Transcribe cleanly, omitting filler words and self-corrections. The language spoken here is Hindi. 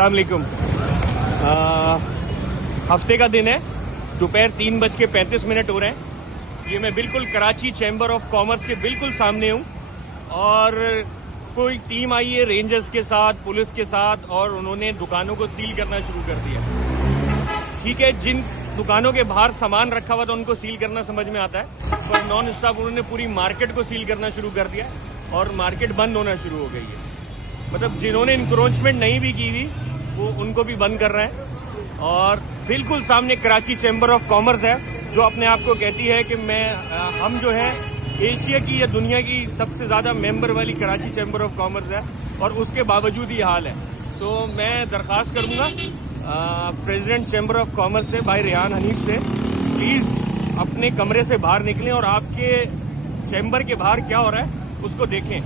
अस्सलाम वालेकुम। हफ्ते का दिन है, दोपहर 3:35 हो रहे हैं। ये मैं बिल्कुल कराची चैम्बर ऑफ कॉमर्स के बिल्कुल सामने हूँ और कोई टीम आई है रेंजर्स के साथ, पुलिस के साथ, और उन्होंने दुकानों को सील करना शुरू कर दिया। ठीक है, जिन दुकानों के बाहर सामान रखा हुआ था उनको सील करना समझ में आता है, पर नॉन स्टॉप उन्होंने पूरी मार्केट को सील करना शुरू कर दिया और मार्केट बंद होना शुरू हो गई है। मतलब जिन्होंने इंक्रोचमेंट नहीं भी की हुई वो उनको भी बंद कर रहे हैं। और बिल्कुल सामने कराची चैम्बर ऑफ कॉमर्स है, जो अपने आप को कहती है कि हम जो है एशिया की या दुनिया की सबसे ज्यादा मेंबर वाली कराची चैम्बर ऑफ कॉमर्स है, और उसके बावजूद ये हाल है। तो मैं दरख्वास्त करूंगा प्रेसिडेंट चैम्बर ऑफ कॉमर्स से, भाई रेहान हनीफ से, प्लीज अपने कमरे से बाहर निकलें और आपके चैम्बर के बाहर क्या हो रहा है उसको देखें।